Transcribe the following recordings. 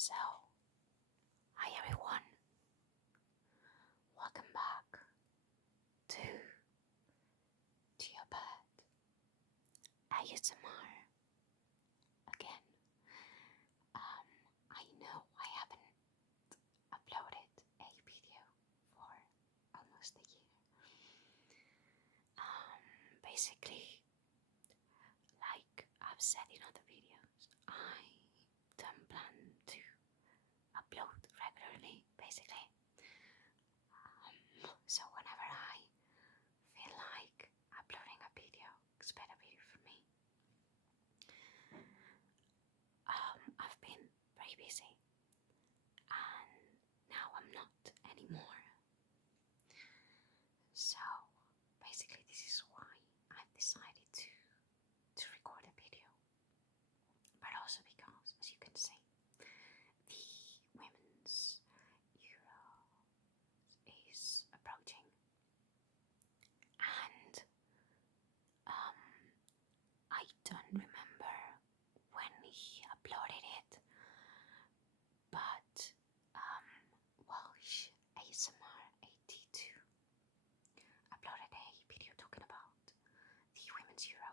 So, hi everyone, welcome back to your bed ASMR again. I know I haven't uploaded a video for almost a year. Basically, like I've said in other videos, I don't plan to upload regularly, basically. So whenever I feel like uploading a video, expect a video from me. I've been very busy and now I'm not anymore. So basically this is why I've decided to record a video. But also because, as you can see, the Women's Euro is approaching and I don't remember when he uploaded it, but Welsh ASMR 82 uploaded a video talking about the Women's Euro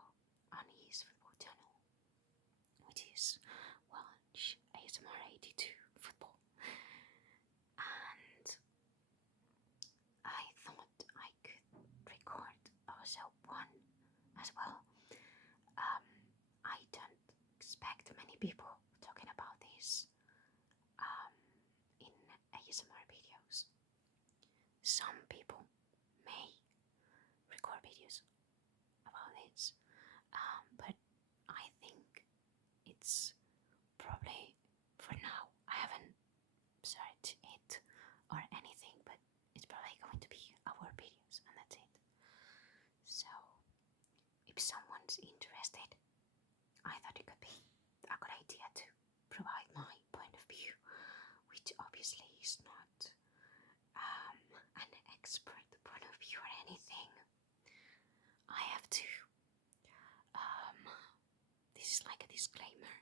on his football channel, which is Welsh ASMR 82 football. And I thought I could record also one as well. I don't expect many people talking about this in ASMR videos. Some people may record videos about this, but I think it's probably, for now, I haven't searched it or anything, but it's probably going to be our videos and that's it. So if someone's interested, I thought it could be a good idea to provide my point of view, which obviously is not an expert point of view or anything. I have to, this is like a disclaimer.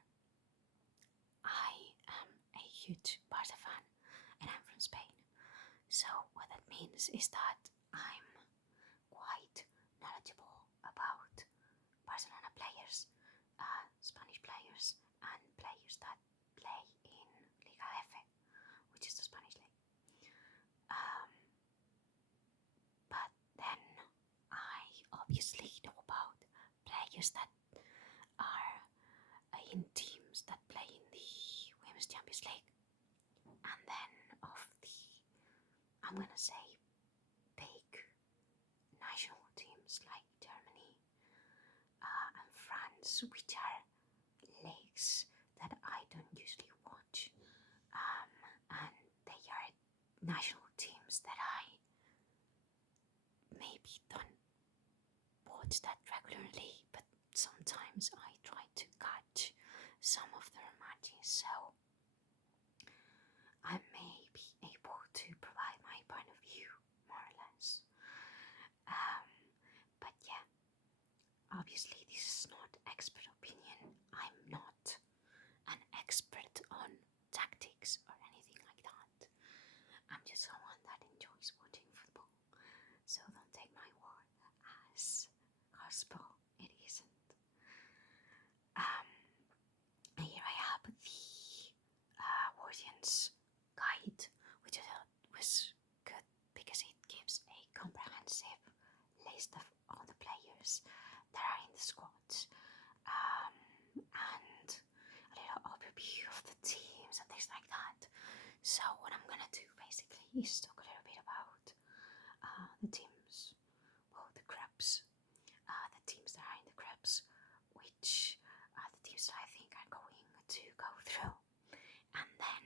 I am a huge Barca fan and I'm from Spain. So what that means is that I'm quite knowledgeable about Barcelona players, Spanish players, and players that play in Liga F, which is the Spanish league. But then I obviously know about players that are in teams that play in the Women's Champions League, and then of the, I'm gonna say, big national teams like Germany and France, which are leagues that I don't usually watch, and they are national teams that I maybe don't watch that regularly, but sometimes I try to catch some of their matches, so I may be able to provide my point of view, more or less. But yeah, obviously this is not expert opinion. I'm not an expert on tactics or anything like that. I'm just someone that enjoys watching football, so don't take my word as gospel. It isn't. Here I have the audience guide, which I thought was good because it gives a comprehensive list of all the players that are in the squads, and a little overview of the teams and things like that. So what I'm gonna do basically is talk a little bit about the teams, well, the groups, the teams that are in the groups, which are the teams that I think are going to go through. And then,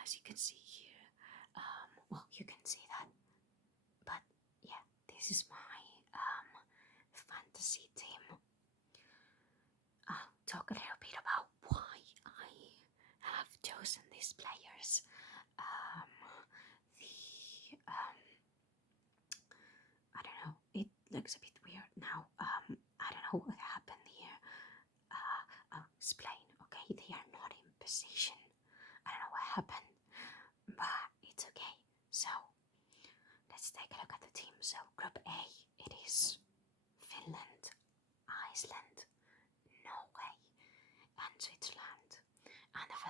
as you can see here, well, you can see that, but yeah, this is my fantasy team. I'll talk a little bit about why I have chosen these players. I don't know, it looks a bit weird now. I don't know what happened here. I'll explain. Okay, they are not in position. I don't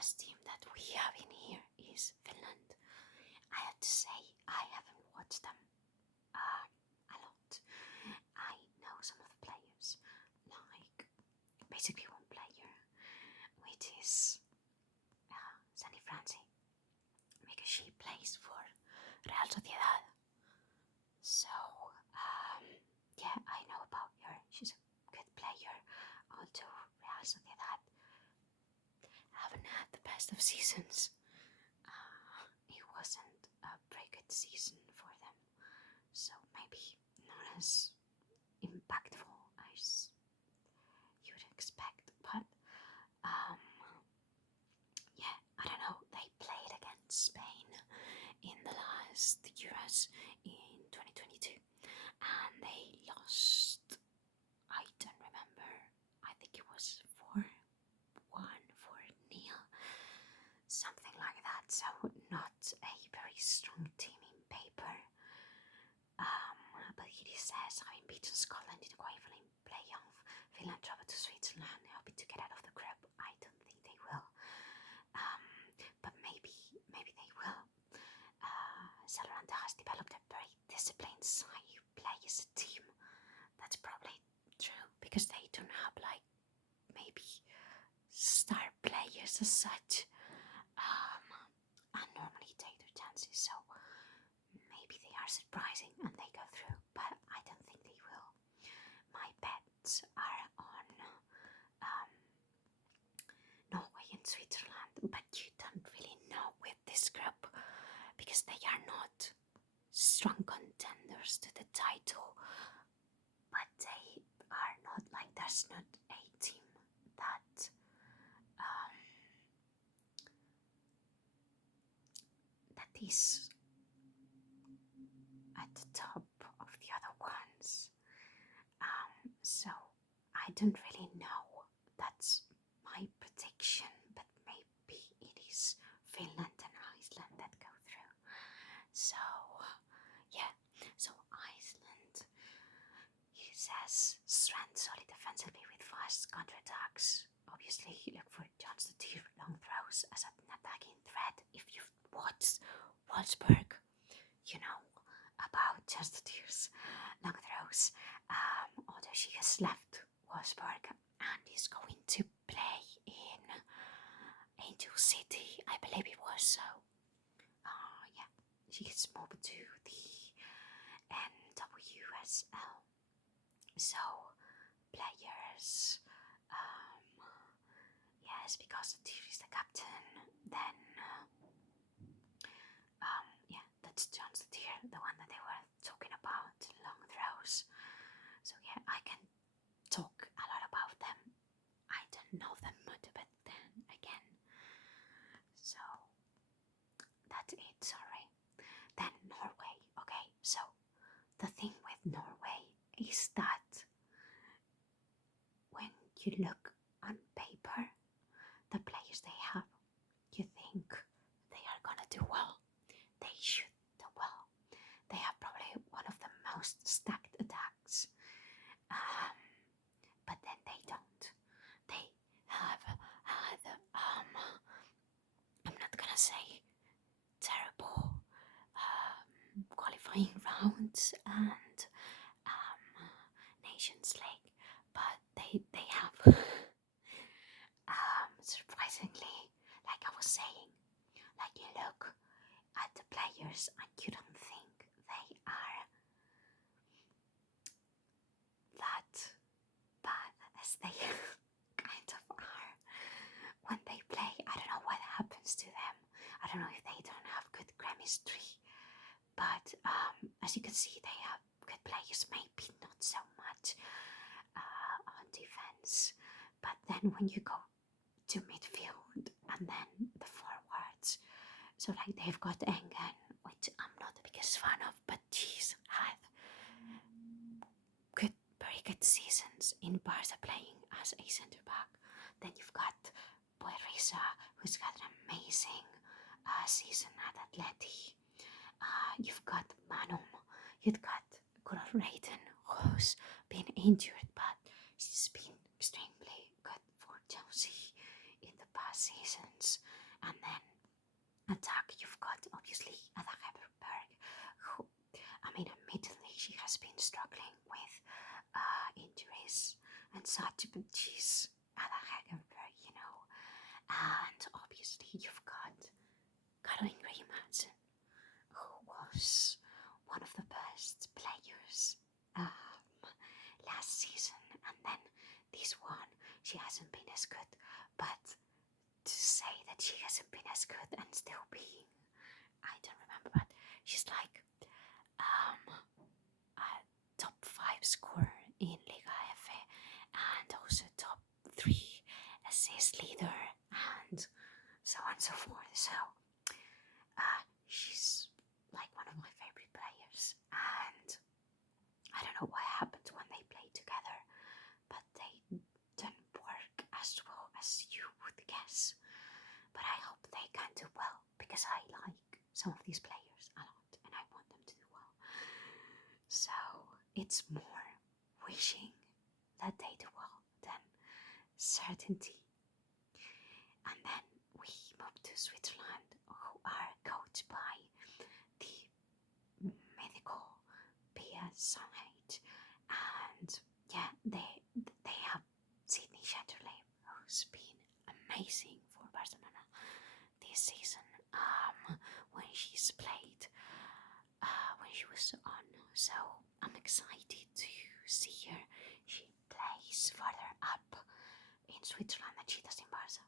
best team that we have in here is Finland. I have to say, I haven't watched them a lot. I know some of the players, like basically one player, which is Sunny Francie, because she plays for Real Sociedad. So, yeah, I know about her. She's a good player, although Real Sociedad haven't had the best of seasons. It wasn't a very good season for them, so maybe not as impactful as you would expect. But yeah, I don't know. They played against Spain in the last Euros in 2022, and they lost. I don't remember. I think it was 4-1, 4-0, something like that. So not a very strong team in paper. But it says, having beaten Scotland in the qualifying playoff, Finland traveled to Switzerland, hoping to get out of the group. I don't think they will. But maybe they will. Saloranta has developed a very disciplined side who play as a team. That's probably true, because they don't have like maybe star players as such, and normally take their chances. So maybe they are surprising and they go through, but I don't think they will. My bets are on Norway and Switzerland, but you don't really know with this group because they are not strong contenders to the title, but they are not like, there's not a team that that is at the top of the other ones. So I don't really know. That's my prediction, but maybe it is Finland and Iceland that go through. So yeah, so Iceland, he says, strength solid defensively with fast counterattacks. Obviously, look for John Stoutier long throws as an attacking threat. If you've watched Wolfsburg, you know about John Stoutier's long throws. Although she has left Wolfsburg and is going to play in Angel City, I believe it was. So, yeah, she gets moved to the NWSL. So, players, yes, because Stoutier is the captain, then, yeah, that's John Stoutier, the one that they were talking about, long throws. So yeah, I can talk a lot about them. I don't know them much, but then again, so that's it, sorry. Then Norway, okay, so the thing with Norway is that when you look on paper, the players they have, you think they are gonna do well. They should do well. They have probably one of the most stacked attacks. But then they don't. They have had, I'm not gonna say terrible qualifying rounds and Nations League, but they have surprisingly, like I was saying, like you look at the players and you don't think they are that bad as they kind of are when they play. I don't know what happens to them. I don't know if they don't have good chemistry, but as you can see, they have good players, maybe not so much on defense, but then when you go to midfield and then the forwards, so like they've got Engen, which I'm not the biggest fan of, but she's had very good seasons in Barca playing as a centre back. Then you've got Boerisa, who's got an amazing season at Atleti. You've got Manum, you've got Coral Raiden, who's been injured, but she's been extremely good for Chelsea in the past seasons. obviously Ada Hegerberg, who, admittedly, she has been struggling with injuries and such, but she's Ada Hegerberg, And obviously, you've got Caroline Graham Hansen, who was one of the best players last season, and then this one, she hasn't been as good. But to say that she hasn't been as good and still being, I don't remember, but she's like a top 5 scorer in Liga F and also top 3 assist leader and so on and so forth. So she's like one of my favorite players, and I don't know what happened when they played together, but they didn't work as well as you would guess. But I hope they can do well, because I like some of these players a lot and I want them to do well. So it's more wishing that they do well than certainty. And then we move to Switzerland, who are coached by the mythical Pia Songheit, and they have Sydney Chatterley, who's been amazing for Barcelona this season. When she's played, when she was on, so I'm excited to see her. She plays further up in Switzerland than she does in Barca.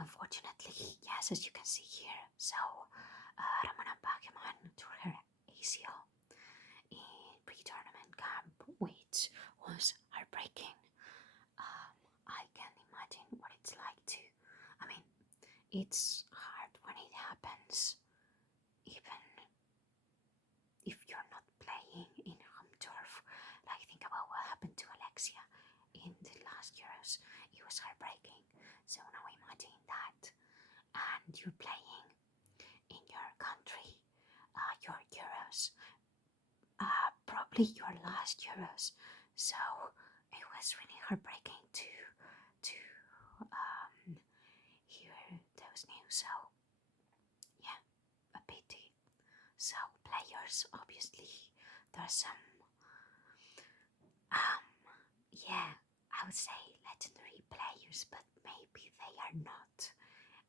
Unfortunately, yes, as you can see here, so Ramona Bachmann tore her ACL in pre-tournament camp, which was heartbreaking. I can imagine what it's like to, it's hard when it happens, even if you're not playing in home turf. Like, think about what happened to Alexia in the last Euros. It was heartbreaking. So now imagine that, and you're playing in your country, your Euros, probably your last Euros. So it was really heartbreaking to hear those news. So yeah, a pity. So players, obviously, there's some, I would say legendary players, but maybe they are not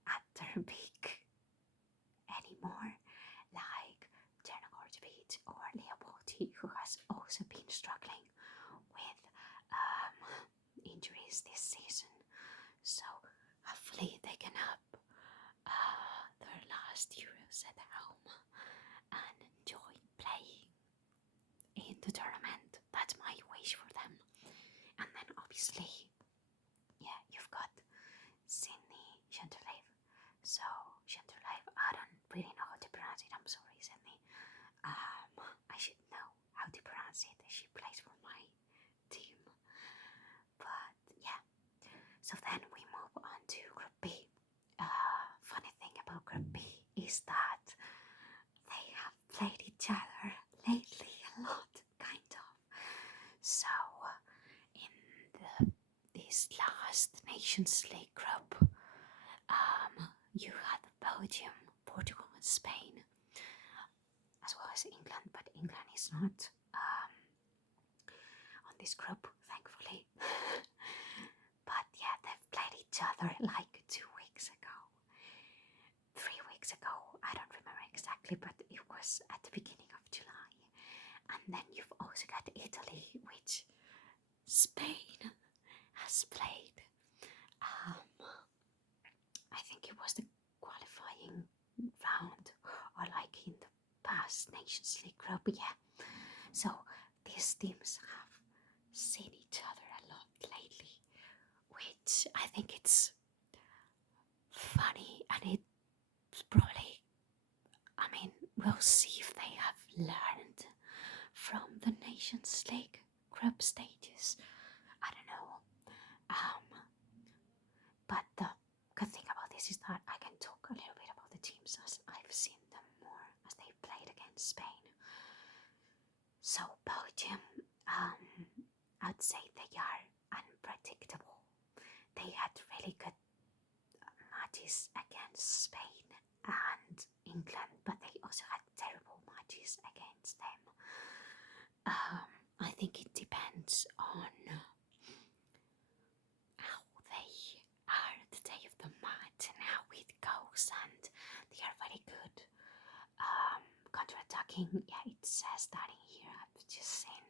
at their peak anymore, like Tjerno Gorjevic or Leopoldi, who has also been struggling with injuries this season. So hopefully they can have their last Euros at home and enjoy playing in the tournament. That's my wish for them. And then obviously, you've got Sydney Chanterleif. So Chanterleif, I don't really know how to pronounce it. I'm sorry, Sydney. I should know how to pronounce it. She plays for my team. But yeah. So then we move on to Group B. Funny thing about Group B is that they have played each other lately a lot, kind of. So in this last Nations League group, you had Belgium, Portugal, and Spain, as well as England, but England is not on this group, thankfully. But yeah, they've played each other like 2 weeks ago, 3 weeks ago, I don't remember exactly, but it was at the beginning of July. And then you've also got Italy, which Spain has played. I think it was the qualifying round, or like in the past Nations League group, yeah. So these teams have seen each other a lot lately, which I think it's funny, and it's probably, we'll see if they have learned from the Nations League group stages. I don't know. But the good thing about this is that I can talk a little bit about the teams as I've seen them more as they played against Spain. So Belgium, I'd say they are unpredictable. They had really good matches against Spain, think it depends on how they are the day of the match and how it goes, and they are very good counter-attacking. Yeah, it says that in here. I've just seen.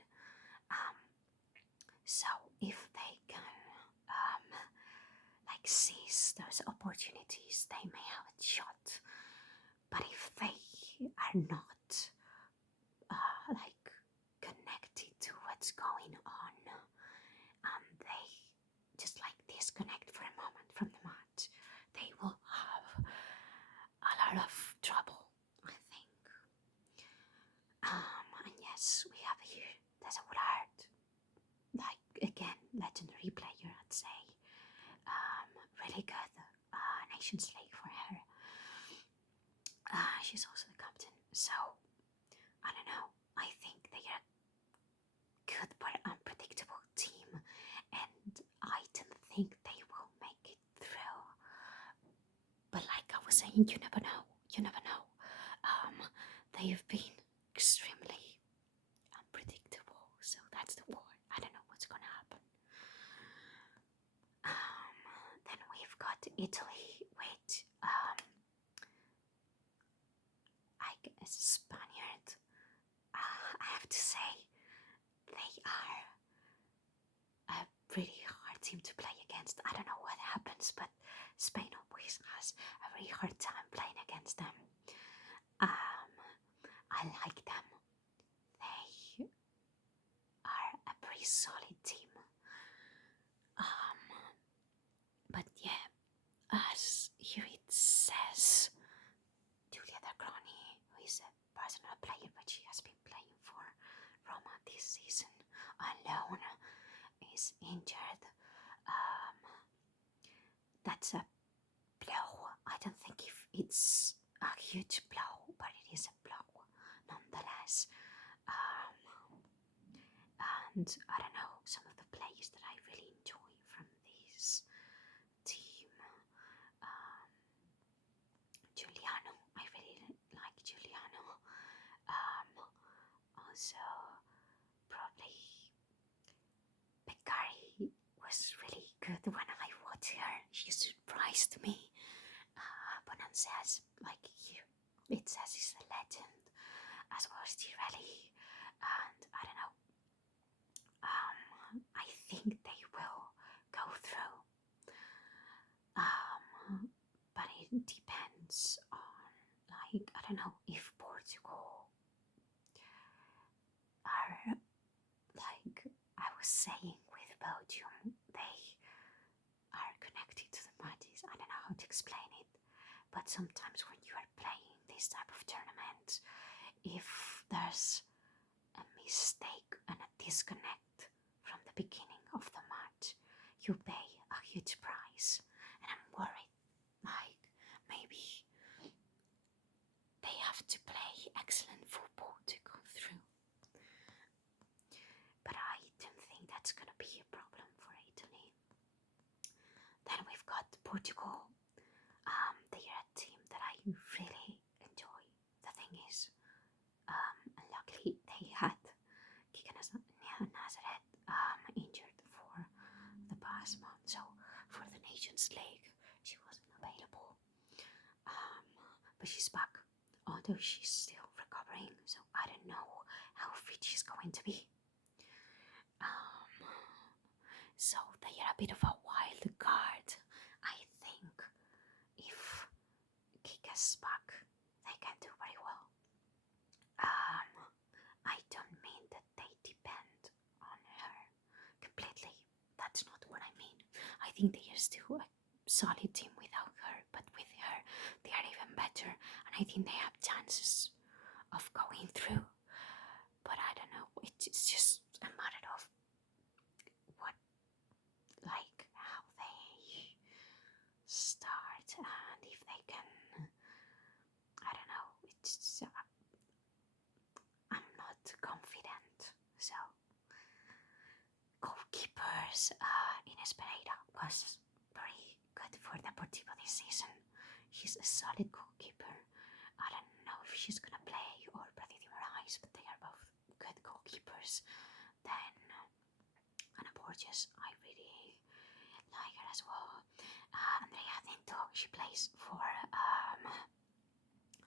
So if they can like seize those opportunities, they may have a shot. But if they are not like connected to what's going on, and they just like disconnect for a moment from the match, they will have a lot of trouble, I think. And yes, we have here Desawulard, like again, legendary player, I'd say. Really good Nations League for her. She's also the captain, so I don't know. I think they are a good but unpredictable team, and I don't think they will make it through. But like I was saying, you never know. You never know. They've been extremely unpredictable, so that's the word. I don't know what's gonna happen. Then we've got Italy with I guess Spaniard. I have to say they are a pretty hard team to play against. I don't know what happens, but Spain always has a very hard time playing against them. I like them. They are a pretty solid team. But yeah, as here it says, Julia Dagroni, who is a personal player, but she has been playing for Roma this season alone, is injured. That's a blow. I don't think if it's a huge blow, but it is a blow nonetheless. And I don't know, some of the players that I really enjoy from this team. Giuliano, I really like Giuliano. Also, probably Beccari was really good when I watched her. She surprised me. Bonan says, like here, it says he's a legend, as well as Tirelli, and I don't know. I think they will go through. But it depends on, like, I don't know if Portugal are, like I was saying with Belgium, they are connected to the matches. I don't know how to explain it, but sometimes when you are playing this type of tournament, if there's a mistake and a disconnect from the beginning of the match, you pay a huge price. And I'm worried, like, maybe they have to play excellent football to go through. But I don't think that's gonna be a problem for Italy. Then we've got Portugal. They are a team that I really enjoy. The thing is, luckily they had Kika Nazareth injured for the past month, so for the Nations League she wasn't available. But she's back, although she's still recovering, so I don't know how fit she's going to be. So they are a bit of a wild card. I think if Kika's back, they can do very well. I don't mean that they depend on her completely. That's not what I mean. I think they are still a solid team without her, but with her, they are even better, and I think they have chances of going through. But I don't know. It's just a matter of what, like, how they start, and if they can. I don't know. It's I'm not confident. So goalkeepers, Ines Pereira was very good for Deportivo this season. She's a solid goalkeeper. I don't know if she's gonna play or Praditi Moraes, but they are both good goalkeepers. then Anna Borges, I really like her as well. Andrea Tinto, she plays for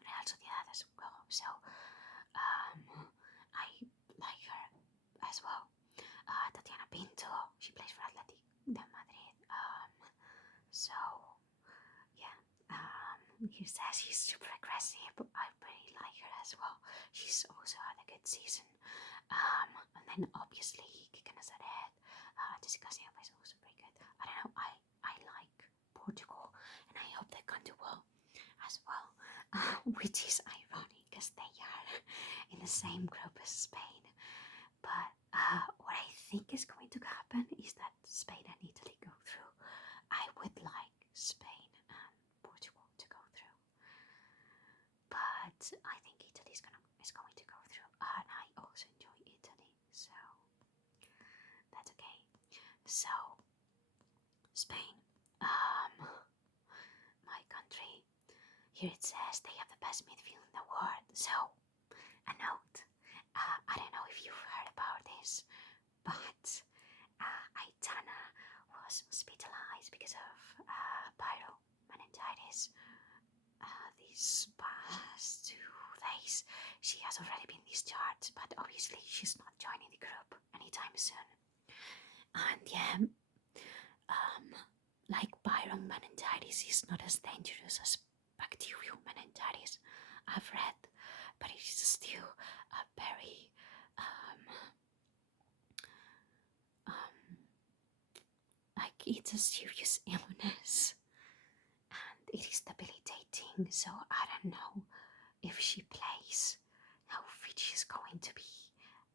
Real Sociedad as well, so I like her as well. Tatiana Pinto, she plays for Athletic de Madrid. So yeah, he says she's super aggressive, but I really like her as well. She's also had a good season. And then obviously kicking us ahead, Jessica Silva is also pretty good. I don't know, I like Portugal, and I hope they can do well as well, which is ironic because they are in the same group as Spain. But what I think is going to happen is that Spain and Italy go through. I would like Spain and Portugal to go through, but I think Italy is going to go through, and I also enjoy Italy, so that's okay. So Spain, my country. Here it says they have the best midfield in the world. So a note. I don't know if you've heard about this, but Aitana was hospitalized because of viral meningitis these past 2 days. She has already been discharged, but obviously she's not joining the group anytime soon. And yeah, like viral meningitis is not as dangerous as bacterial meningitis, I've read, but it is still a very like it's a serious illness and it is debilitating. So I don't know if she plays, how fit she's going to be,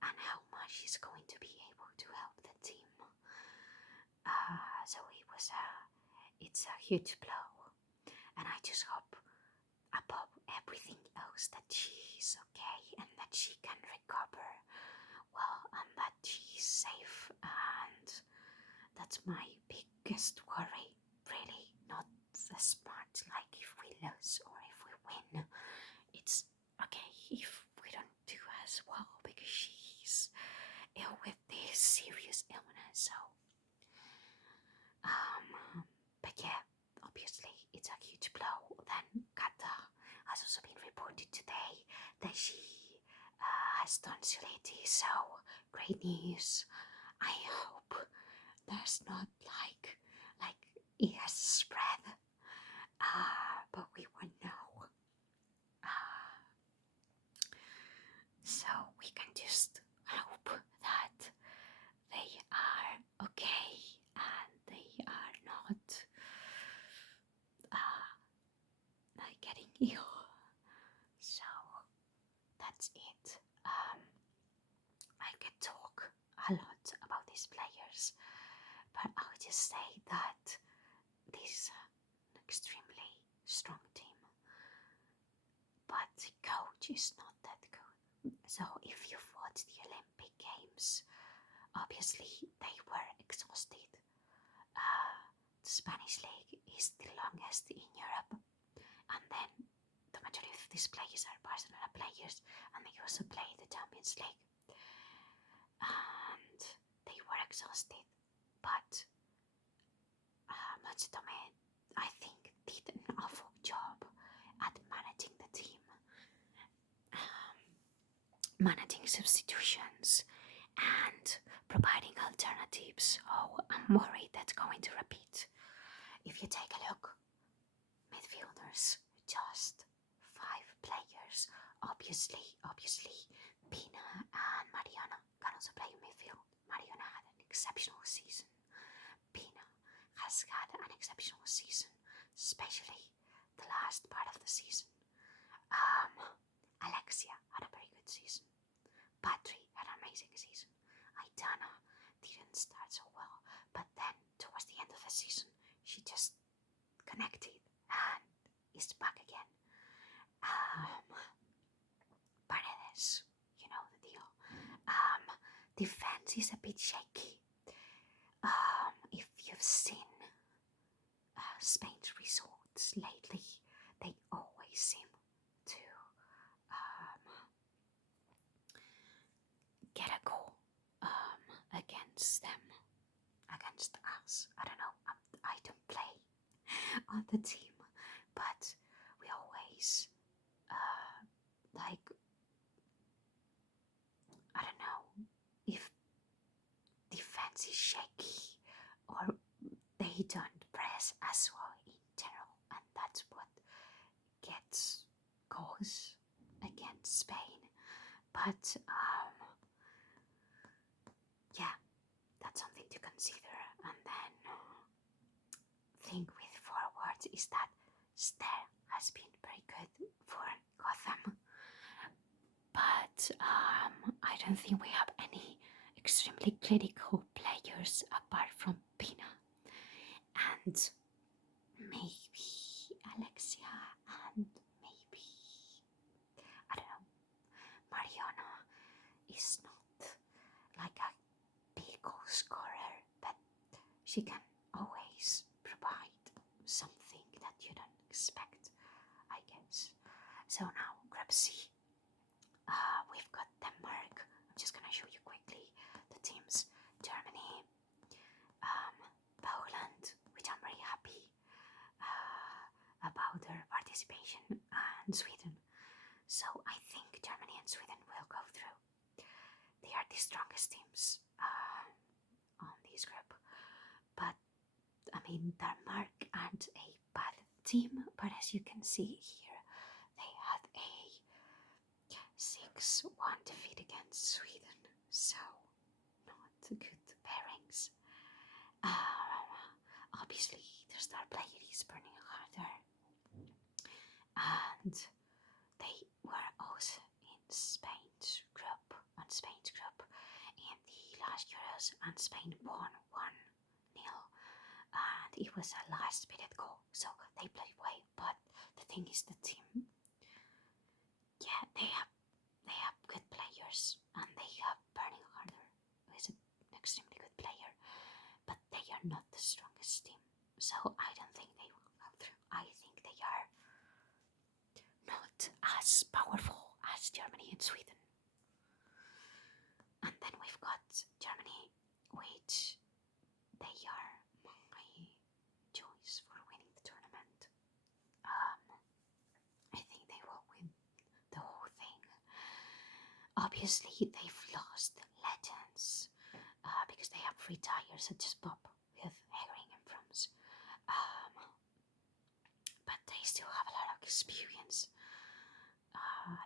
and how much she's going to be able to help the team. So it's a huge blow, and I just hope above everything else that she's okay and that she can recover well and that she's safe, and that's my biggest worry, really, not as much like if we lose or if we win. It's okay if we don't do as well because she's ill with this serious illness, so but yeah, obviously it's a huge blow. Then Kata has also been reported today that she has tonsillitis, so great news. I hope there's not like it has spread, but we won't know. So we can just hope that they are okay and they are not like getting ill. So that's it. I could talk a lot about these players, but I'll just say that this is an extremely strong team, but the coach is not that good. So if you've watched the Olympic Games, obviously they were exhausted. The Spanish league is the longest in Europe, and then the majority of these players are Barcelona players, and they also play the Champions League. And they were exhausted, but Mojitome, I think, did an awful job at managing the team, managing substitutions, and providing alternatives. Oh, I'm worried that's going to repeat. If you take a look, midfielders, just 5 players. Obviously, Pina and Mariana can also play midfield. Mariana had an exceptional season. Pina has had an exceptional season, especially the last part of the season. Alexia had a very good season. Patri had an amazing season. Aitana didn't start so well, but then towards the end of the season, she just connected and is back again. Paredes, you know the deal. Defense is a bit shaky. If you've seen Spain's results lately, they always seem to get a goal against them, against us. I don't know. I don't play on the team, but we always like, I don't know if defense is shaky or they don't press as well in general, and that's what gets goals against Spain. But yeah, that's something to consider. And then thing with forwards is that Ster has been very good for Gotham, but I don't think we have any extremely critical players apart from Pina and maybe Alexia and maybe, I don't know, Mariana is not like a big goal scorer, but she can always provide something that you don't expect, I guess. So now, Group C. We've got Denmark. I'm just gonna show you quickly the teams. Germany, Poland, which I'm very happy about their participation, and Sweden. So I think Germany and Sweden will go through. They are the strongest teams on this group. But I mean, Denmark aren't a bad team, but as you can see here, they had a 6-1 defeat against Sweden, so not good pairings. Obviously, the star player is burning harder, and they were also in Spain's group, in the last Euros, and Spain won 1-0, and it was a last-minute goal, so they played well. But the thing is, the team, yeah, they have good players, and they have Burning Harder, who is an extremely good player, but they are not the strongest team, so I don't think they will go through. I think they are not as powerful as Germany and Sweden. And then we've got Germany, which they are my choice for winning the tournament. I think they will win the whole thing. Obviously, they've lost legends because they have retired, such as Bob with Herring and Frums. But they still have a lot of experience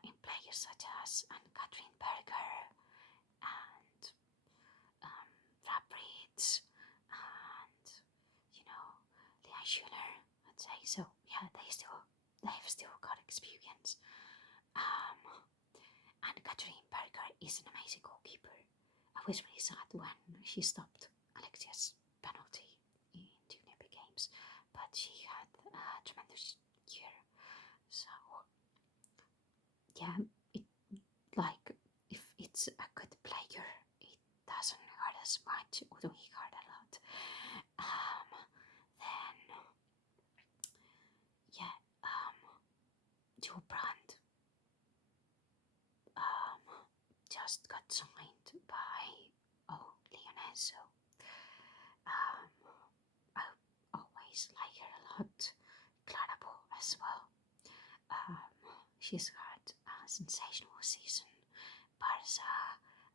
in players such as Anne-Catherine Berger and Fabritz and, you know, Leon Schuler, I'd say. So yeah, they've still got experience. And Catherine Berger is an amazing goalkeeper. I was really sad when she stopped Alexia's penalty in the Olympic Games, but she had a tremendous year. So yeah, if it's a good player, it doesn't hurt as much, although he hurt a lot. Then yeah, Joe Brand just got signed by Lyoness, so I always like her a lot. Clara Bo as well. She's had a sensational season. Barca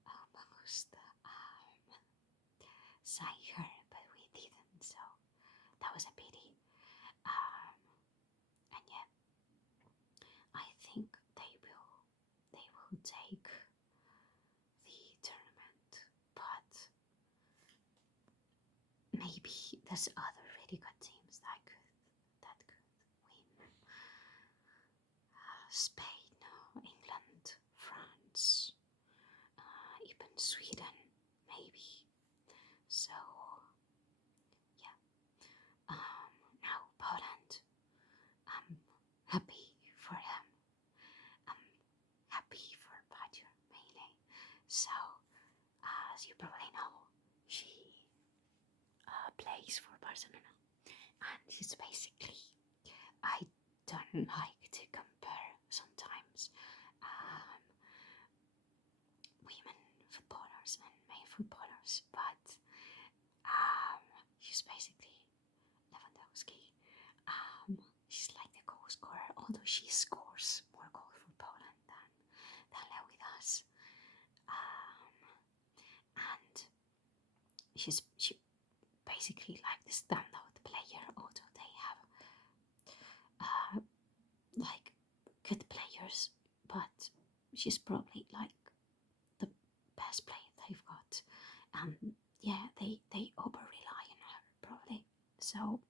almost signed her, but we didn't, so that was a pity. And yeah, I think they will take the tournament, but maybe there's other really good teams that could win. Spain, England, France, even Sweden, maybe. So yeah. Now Poland. I'm happy for them. I'm happy for Badger mainly. So, as you probably know, she plays for Barcelona, and she's basically, I don't like to compare sometimes women footballers and male footballers, but although she scores more goals for Poland than Lewi does. And she basically like the standout player, although they have like good players, but she's probably like the best player they've got. And yeah, they over rely on her probably. So,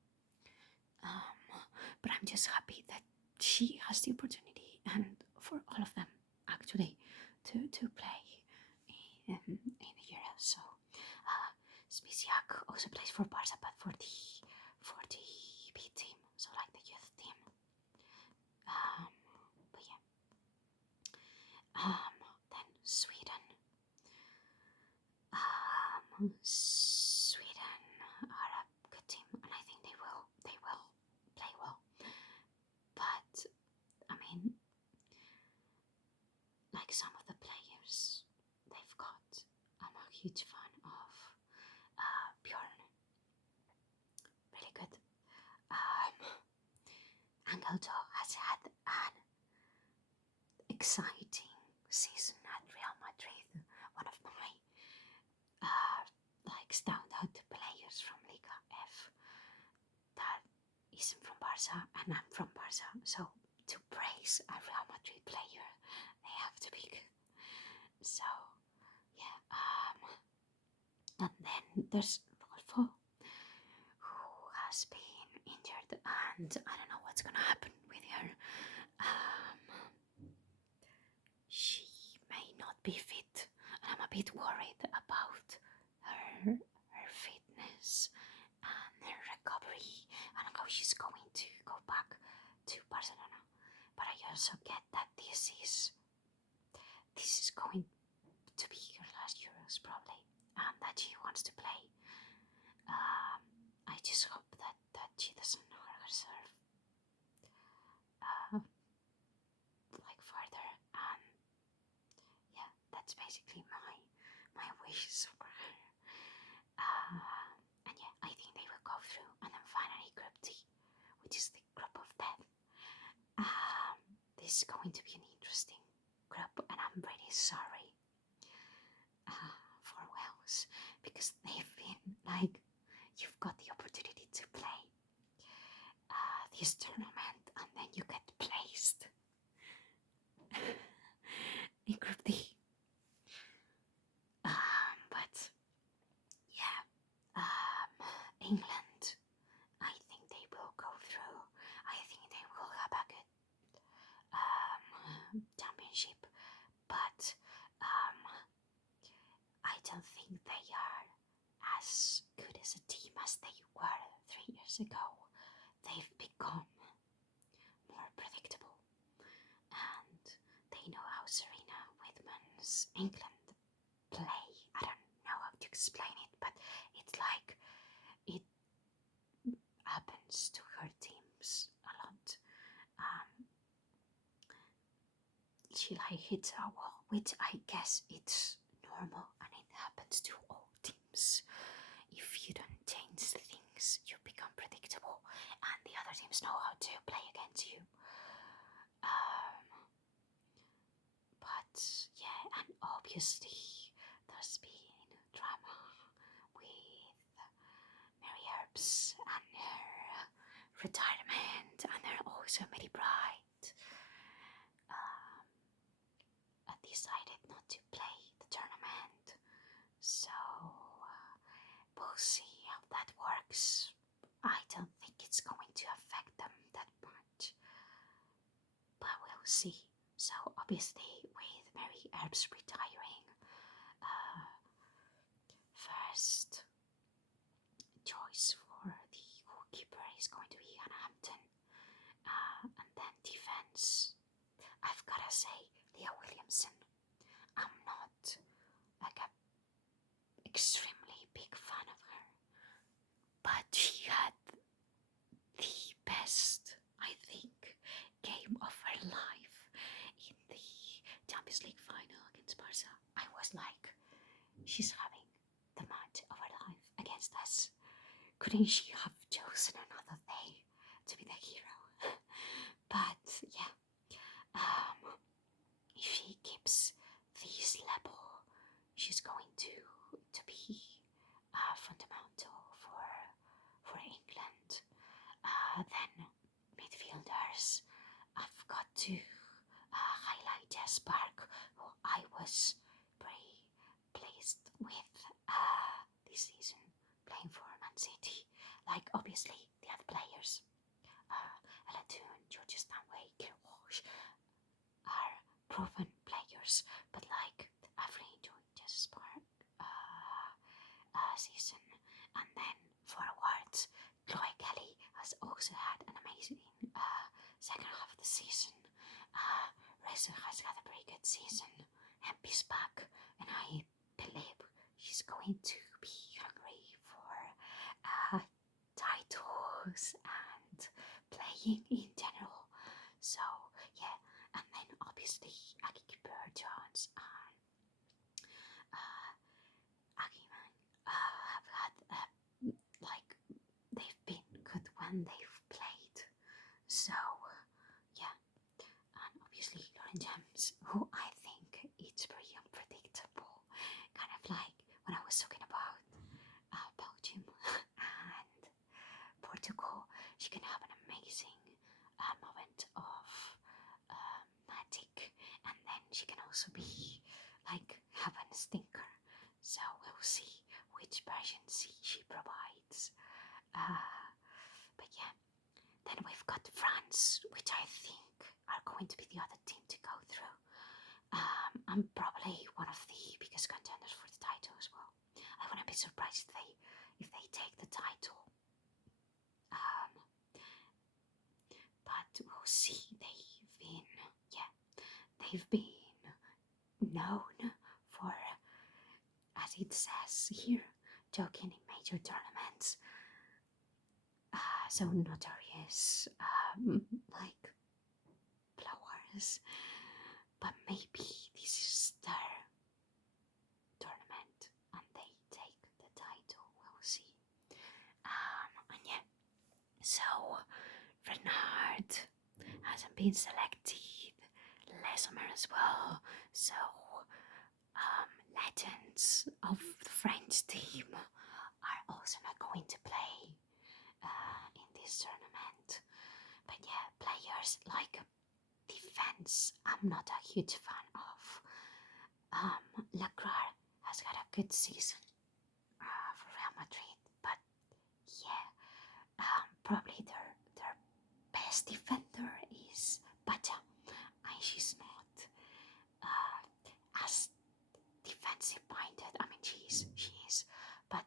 but I'm just happy that she has the opportunity, and for all of them actually, to play in the Euro. So, Spisiak also plays for Barca, but for the B team, so like the youth team. But yeah. Then Sweden. Sweden are a good team, and I think they will play well. But I mean, like some of the players they've got, I'm a huge fan of Bjorn. Really good. Angelto has had an exciting season at Real Madrid. One of my like standout players from Liga F that isn't from Barca, and I'm from Barca, so to praise a Real Madrid player, they have to be good. So yeah, and then there's Rodolfo, who has been injured, and I don't know what's gonna happen with her. She may not be fit, and I'm a bit worried about her fitness and her recovery and how she's going to go back to Barcelona. But I also get that this is going to be her last Euros probably, and that she wants to play. I just hope that she doesn't hurt herself like further, and yeah, that's basically my wishes for her. And yeah, I think they will go through, and then finally Group D, which is the group of death. This is going to be an interesting group, and I'm really sorry for Wales, because they've been like, you've got the opportunity to play this tournament, and then you get placed in Group D. But yeah, England, I think they will go through. I think they will have a good championship, but I don't think they are as good as a team as they were 3 years ago. They've become more predictable, and they know how Serena Whitman's England play. I don't know how to explain it, but it's like it happens to her teams a lot. She like hits a wall, which I guess it's normal, and it happens to all teams. If you don't change things, you become predictable, and the other teams know how to play against you. But yeah, and obviously there's been drama with Mary Earps and her retirement, and then also Mary Bright decided not to play the tournament. So we'll see how that works. I don't think it's going to affect them that much, but we'll see. So obviously with Mary Earps retiring, first choice for the goalkeeper is going to be Hannah Hampton, and then defense, I've gotta say Leah Williamson. I'm not like a extremely big fan of her, but she had the best, I think, game of her life in the Champions League final against Barca. I was like, she's having the match of her life against us. Couldn't she have chosen another day to be the hero? But yeah, um, if she keeps this level, she's going to be fundamental for England. Then midfielders, I've got to highlight Jess Park, who I was very pleased with this season playing for Man City. Like obviously the other players, Elatoon, George Stanway, Kirwash, are proven players, but like I've really enjoyed Jess Park season. And then forwards, Chloe Kelly has also had an amazing second half of the season. Reza has had a very good season. Hempy's back, and I believe she's going to be hungry for titles and playing in general. So yeah, and then obviously Aki Jones and Akiman have had like they've been good when they've played. So yeah, and obviously Lauren James, who I think it's pretty unpredictable, kind of like when I was talking about Belgium and Portugal, she can have an amazing moment of magic, and then she can also be like having a stinker. So we'll see which version she provides. But yeah, then we've got France, which I think are going to be the other team to go through. I'm probably one of the biggest contenders for the title as well. I wouldn't be surprised if they take the title. But we'll see. They've been known for, as it says here, joking in major tournaments. So notorious, like flowers. But maybe this is their tournament and they take the title. We'll see. And yeah, so Renard hasn't been selected. Lesomer as well. So legends of the French team are also not going to play in this tournament. But yeah, players like defense, I'm not a huge fan of. Lacroix has got a good season for Real Madrid, but yeah, probably their best defender is Baja, and she's not as defensive minded. I mean, she is, but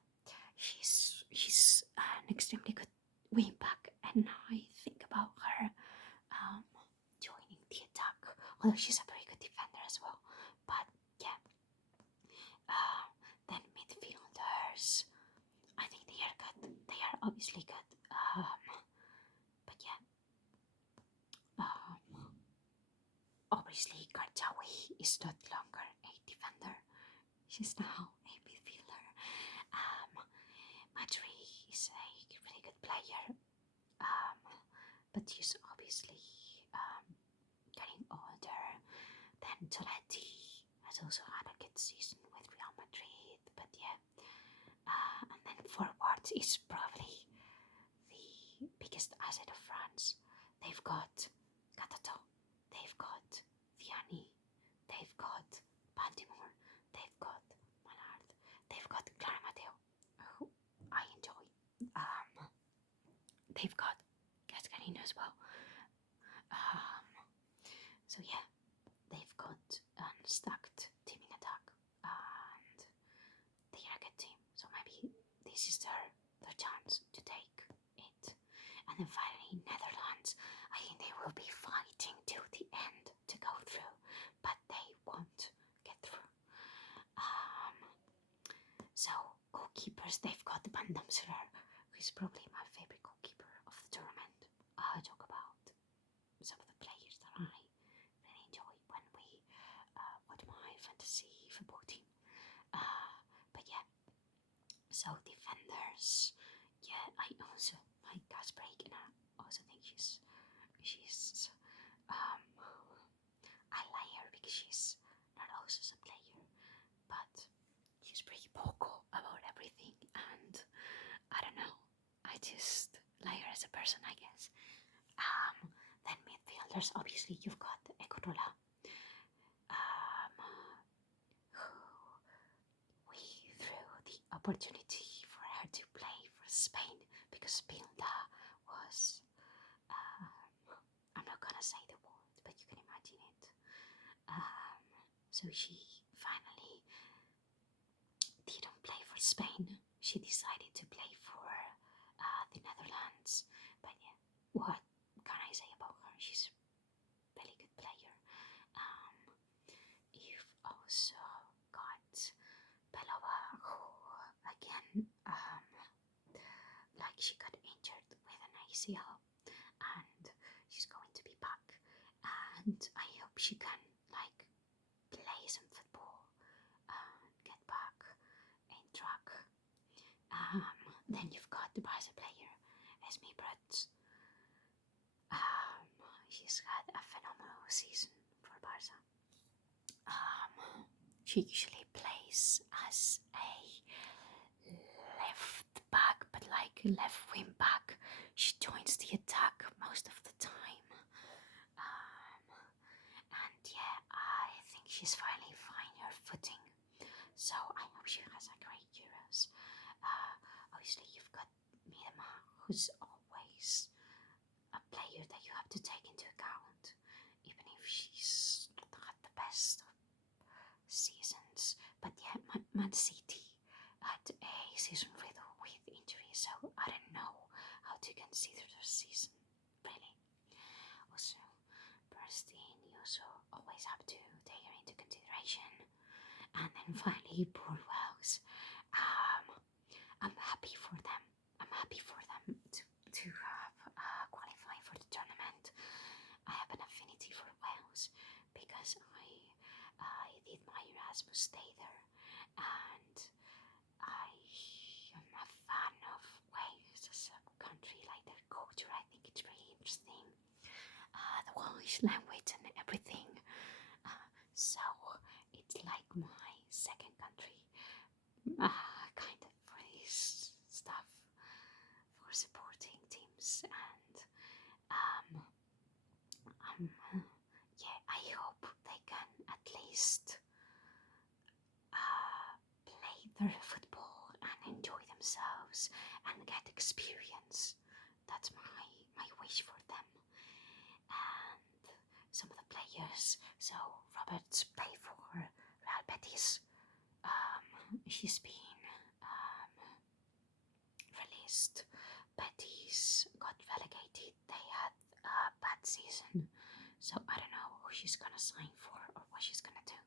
she's an extremely good wing back, and I think about her joining the attack. Although she's a very good defender as well, but yeah. Then midfielders, I think they are good. They are obviously good. But yeah. Obviously, Karjawi is no longer a defender. She's now a midfielder. Madri is a really good player. But she's obviously getting older. Then Toletti has also had a good season with Real Madrid. But yeah. And then forward is probably the biggest asset of France. They've got Katato, they've got Vianney, they've got Baltimore, they've got Manard, they've got Clara Mateo, who I enjoy. They've got Gascarino as well. So yeah, they've got a stacked team in attack, and they are a good team. So maybe this is their chance to take it. And then finally, Netherlands. I think they will be fighting till the end to go through, but they won't get through. So goalkeepers, they've got Van Damseler, who is probably my favorite goalkeeper of the midfielders, obviously, you've got Ecuador, um, who we threw the opportunity for her to play for Spain because Bilda was, I'm not gonna say the word, but you can imagine it. So she finally didn't play for Spain. She decided to play for the Netherlands. But yeah, what can I say about her? She's a really good player. You've also got Belova, who again, like she got injured with an ACL, and she's going to be back. And I hope she can like play some football, get back in track. Then you've got the Barca player, Esme Brett. She's had a phenomenal season for Barca. She usually plays as a left back, but like left wing back. She joins the attack most of the time. And yeah, I think she's finally finding her footing. So I hope she has a great Euros. Obviously, you've got Miedema, who's always a player that you have to take into account, even if she's not had the best of seasons. But yeah, Man City had a season riddled with injuries, so I don't know how to consider their season, really. Also, Bernstein, you also always have to take her into consideration. And then finally, poor Wales. I'm happy for them. I'm happy for them to have qualified for the tournament. I have an affinity for Wales because I did my Erasmus stay there, and I am a fan of Wales as a country, like their culture. I think it's really interesting. The Welsh language and everything. So it's like my second country, kind of for this stuff, for supporting teams, and yeah, I hope they can at least play their football and enjoy themselves and get experience. That's my wish for them. And some of the players, so Roberts played for Real Betis. She's been released. Betis got relegated. They had a bad season, so I don't know who she's gonna sign for or what she's gonna do.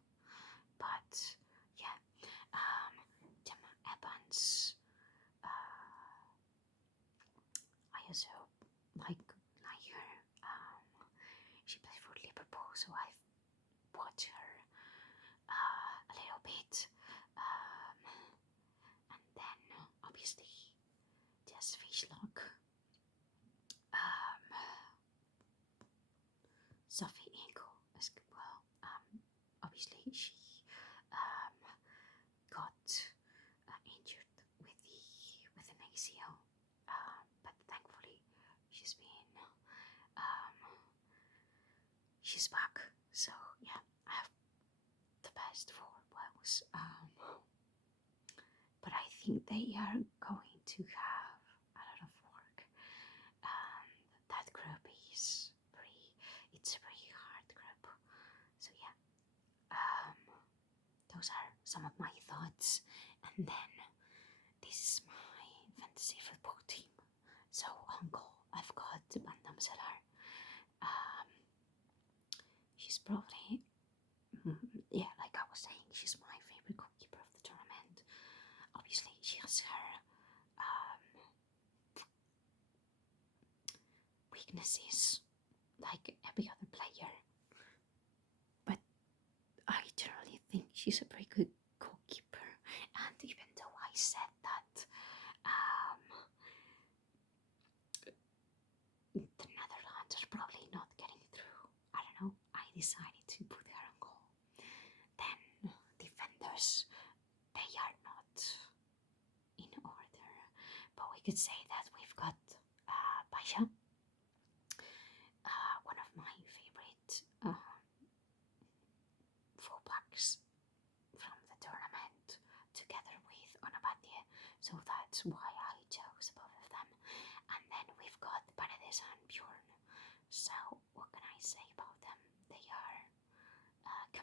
But yeah, Gemma Evans. I also like her. She plays for Liverpool, so I've watched her a little bit. And then obviously Jess Fishlock, Sophie Ingle as well. Obviously she got injured with an ACL, but thankfully she's back. So yeah, I have the best for Wales. But I think they are going to have a lot of work. That group is it's a very hard group. So yeah, those are some of my thoughts. And then this is my fantasy football team. So on goal, I've got Van Damselaar. She's probably, yeah, like I was saying, she's my favorite goalkeeper of the tournament. Obviously, she has her weaknesses, like every other player. But I generally think she's a very good goalkeeper. And even though I said that the Netherlands are probably not getting through, I don't know, I decided to put her on goal. Then defenders, they are not in order, but we could say that we've got Paisha, one of my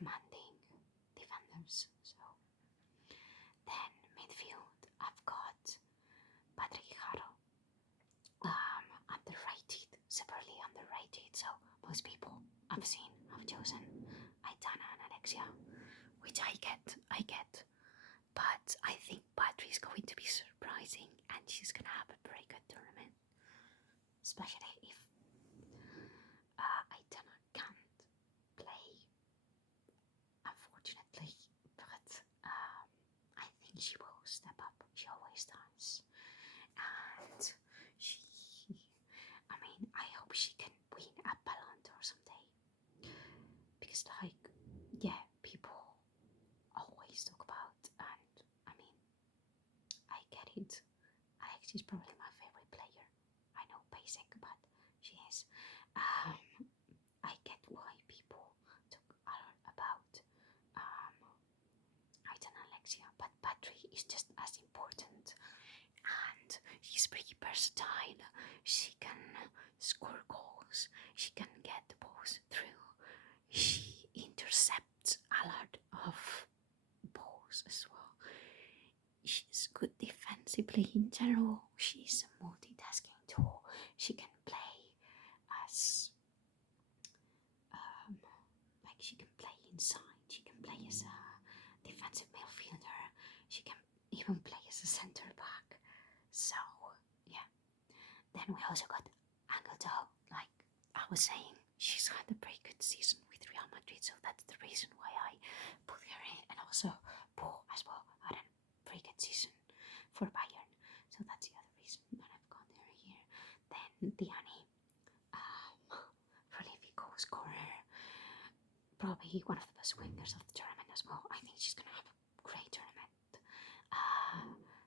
commanding defenders. So then midfield, I've got Patrick Haro, underrated, severely underrated. So most people I've seen have chosen Aitana and Alexia, which I get. But I think Patrick is going to be surprising, and she's gonna have a very good tournament, especially if Aitana can't play, unfortunately. But I think she will step up. She always does, and she. I mean, I hope she can win a Ballon d'Or someday, because yeah, people always talk about, and I mean, I get it. Alexi's probably my favorite player. I know, basic, but she is. I get why people talk a lot about Aiden and Alexia, but Patri is just as important, and she's pretty versatile. She can score goals. She can get the balls through. She intercepts a lot of balls as well. She's good defensively in general. She's a multitasking tool. She can play as like she can play inside. She can play as a defensive midfielder. She can even play as a centre back. So yeah. Then we also got Angeldo. Like I was saying, she's had a pretty good season with Real Madrid, so that's the reason why I put her in. And also Paul as well had a pretty good season for Bayern, so that's the other reason that I've got her here. Then Diani, prolific goal scorer, probably one of the best wingers of the tournament as well. I think she's gonna have a great tournament.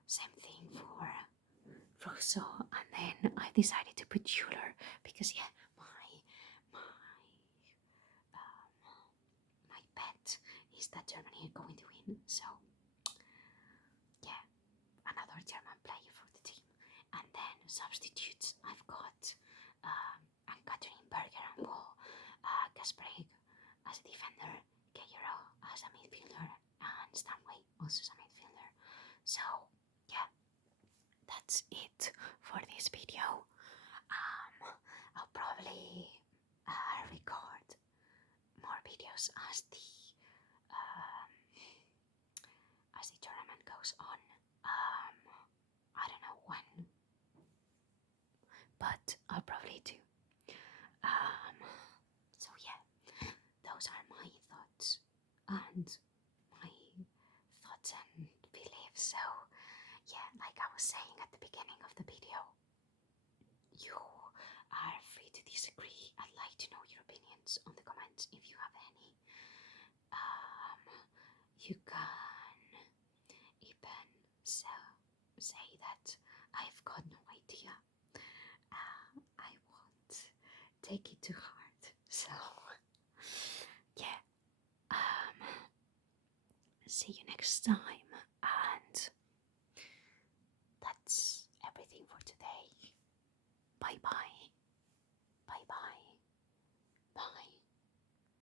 Same thing for Rosso, and then I decided to put Euler because my bet is that Germany are going to win. So yeah, another German player for the team. And then substitutes, I've got Catherine Berger and Paul, Gasperig as a defender, Guerrero as a midfielder, and Stanway also as a midfielder. So yeah, that's it for this video. I'll probably record more videos as the tournament goes on. I don't know when, but I'll probably do. So yeah, those are my thoughts and beliefs. So yeah, like I was saying at the beginning of the video, you are free to disagree. I'd like to know your opinions on the comments if you have any. You can even say that I've got no idea. I won't take it too hard. So yeah, see you next time, and that's everything for today. Bye bye.